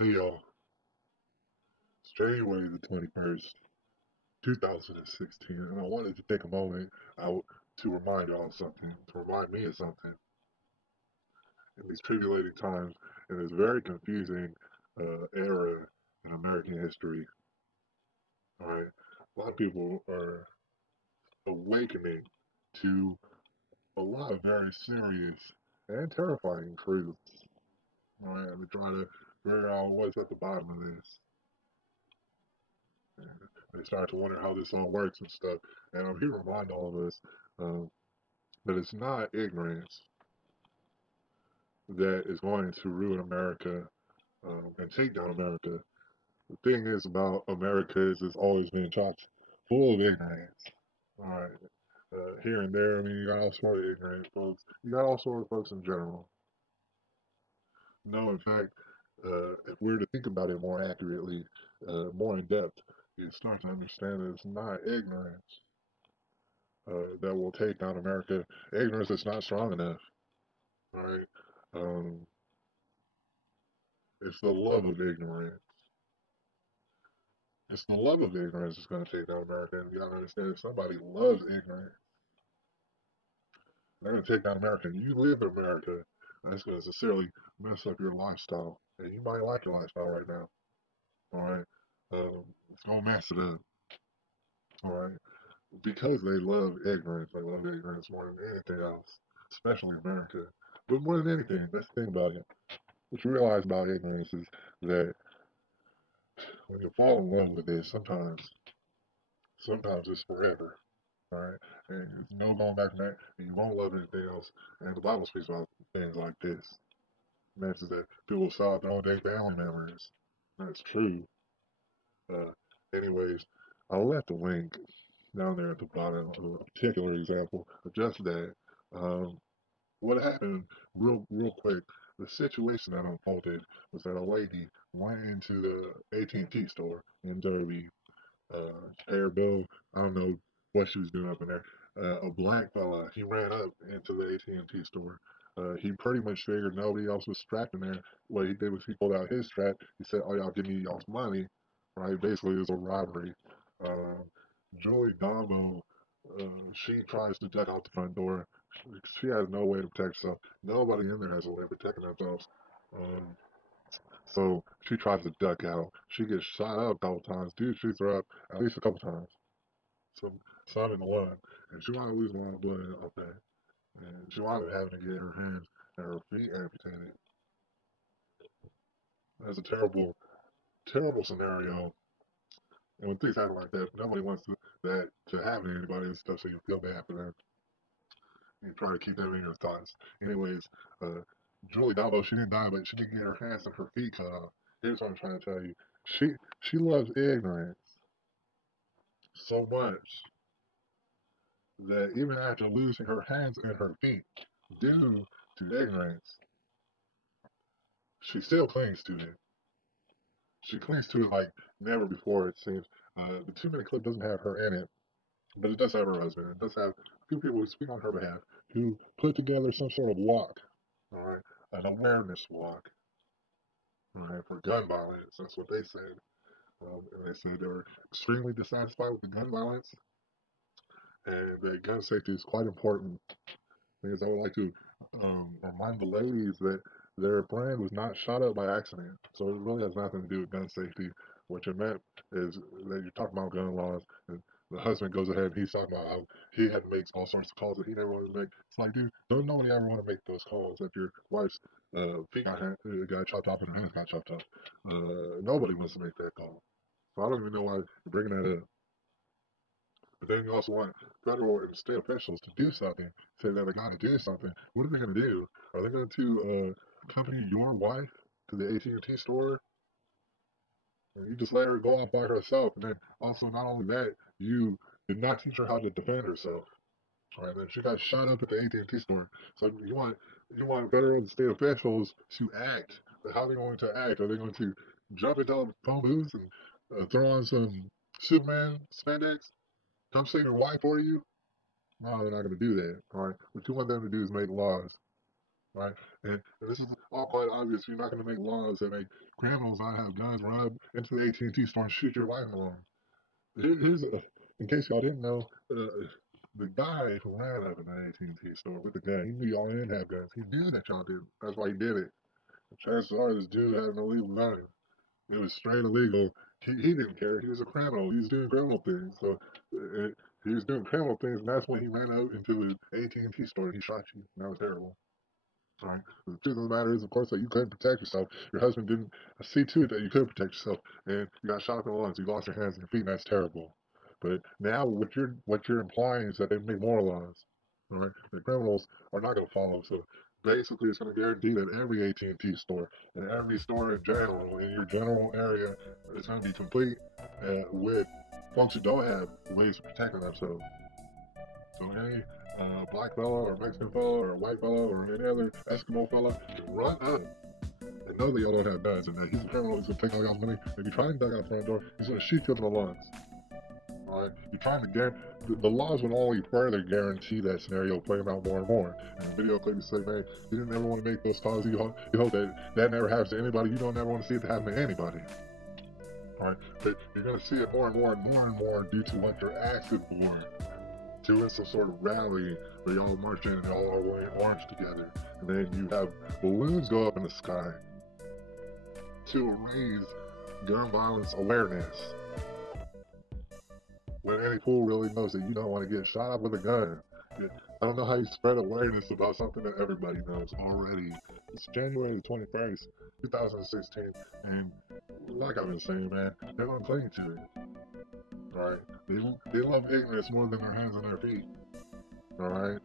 Hey y'all, it's January the 21st, 2016, and I wanted to take a moment out to remind y'all of something, to remind me of something in these tribulating times, in this very confusing era in American history. Alright, a lot of people are awakening to a lot of very serious and terrifying truths. Alright, and they're trying to figure out what's at the bottom of this. They start to wonder how this all works and stuff. And I'm here to remind all of us um, that it's not ignorance that is going to ruin America and take down America. The thing is about America is it's always been chock full of ignorance. All right. Here and there, I mean, you got all sort of ignorant folks. You got all sort of folks in general. No, in fact, if we were to think about it more accurately, more in depth, you start to understand that it's not ignorance that will take down America. Ignorance is not strong enough. All right. Um, it's the love of ignorance. It's the love of ignorance that's going to take down America. And you got to understand if somebody loves ignorance, they're going to take down America. And you live in America, and that's going to sincerely mess up your lifestyle. And you might like your lifestyle right now. All right. It's going to mess it up. All right. Because they love ignorance. They love ignorance more than anything else, especially America. But more than anything, that's the thing about it. What you realize about ignorance is that when you fall in love with it, sometimes it's forever. All right, and there's no going back from that, and you won't love anything else. And the Bible speaks about things like this. Mentions that people saw their own day family members. That's true. Uh, anyways, I left a link down there at the bottom of a particular example of just that. Um, what happened, real quick, the situation that unfolded was that a lady went into the AT&T store in Derby, hair bill. I don't know what she was doing up in there. A black fella, he ran up into the AT&T store. He pretty much figured nobody else was strapped in there. What he did was he pulled out his strap. He said, "Oh, y'all give me y'all's money." Right? Basically, it was a robbery. Uh, Julie Dombo, she tries to duck out the front door. She has no way to protect herself. Nobody in there has a way of protecting themselves. Um, so she tries to duck out. She gets shot up a couple times. Dude shoots her up at least a couple times. So some in the lung. And she wound up losing a lot of blood off that. And she wound up having to get her hands and her feet amputated. That's a terrible, terrible scenario. And when things happen like that, nobody wants that to happen to anybody and stuff, so you feel bad for them. You try to keep that in your thoughts. Anyways, uh, Julie Dalbo, she didn't die, but she did get her hands and her feet cut off. Here's what I'm trying to tell you. She loves ignorance so much that even after losing her hands and her feet due to ignorance, she still clings to it. She clings to it like never before, it seems. The 2 minute clip doesn't have her in it, but it does have her husband. It does have a few people who speak on her behalf who put together some sort of walk, all right, an awareness walk, all right, for gun violence. That's what they said. And they said they were extremely dissatisfied with the gun violence and that gun safety is quite important. Because I would like to remind the ladies that their friend was not shot up by accident. So it really has nothing to do with gun safety. What you meant is that you're talking about gun laws, and the husband goes ahead and he's talking about how he had to make all sorts of calls that he never wanted to make. It's like, dude, don't nobody ever want to make those calls if your wife's feet got chopped off and her hands got chopped off. Nobody wants to make that call. So I don't even know why you're bringing that up. But then you also want federal and state officials to do something, say that they got to do something. What are they going to do? Are they going to accompany your wife to the AT&T store? And you just let her go out by herself. And then also, not only that, you did not teach her how to defend herself. All right, then she got shot up at the AT&T store. So you want federal and state officials to act. But how are they going to act? Are they going to jump into the phone booths and throw on some Superman spandex? Come save your wife for you? No, they're not going to do that. All right. What you want them to do is make laws. right? And this is all quite obvious. You're not going to make laws that make criminals not have guns run up into the AT&T store and shoot your life alone. Here's in case y'all didn't know, the guy who ran up in the AT&T store with the gun, he knew y'all didn't have guns. He knew that y'all didn't. That's why he did it. The chances are this dude had an illegal gun. It was straight illegal. He didn't care. He was a criminal. He was doing criminal things. So he was doing criminal things, and that's when he ran out into the AT&T store and he shot you. And that was terrible. Right. The truth of the matter is, of course, that you couldn't protect yourself. Your husband didn't see to it that you could protect yourself, and you got shot in the lungs. You lost your hands and your feet, and that's terrible. But now, what you're implying is that they make more laws. All right, the criminals are not going to follow. So basically, it's going to guarantee that every AT&T store and every store in general in your general area is going to be complete with folks who don't have ways of protecting themselves. So any black fella or Mexican fella or white fella or any other Eskimo fella run up and know that y'all don't have guns and that he's a criminal, he's gonna take all y'all's money. If you try and dug out the front door, he's gonna shoot you in the lungs. Alright? You're trying to guarantee the laws would only further guarantee that scenario playing out more and more. And the video clip you say, man, you didn't ever want to make those calls. You hope that never happens to anybody. You don't ever want to see it happen to anybody. Alright? But you're gonna see it more and more and more and more due to what you're asking for. Doing some sort of rally where y'all march in and y'all are wearing orange together. And then you have balloons go up in the sky to raise gun violence awareness. When any fool really knows that you don't want to get shot up with a gun. I don't know how you spread awareness about something that everybody knows already. It's January the 21st, 2016, and like I've been saying, man, they're gonna cling to it. Alright? They love ignorance more than their hands and their feet. Alright?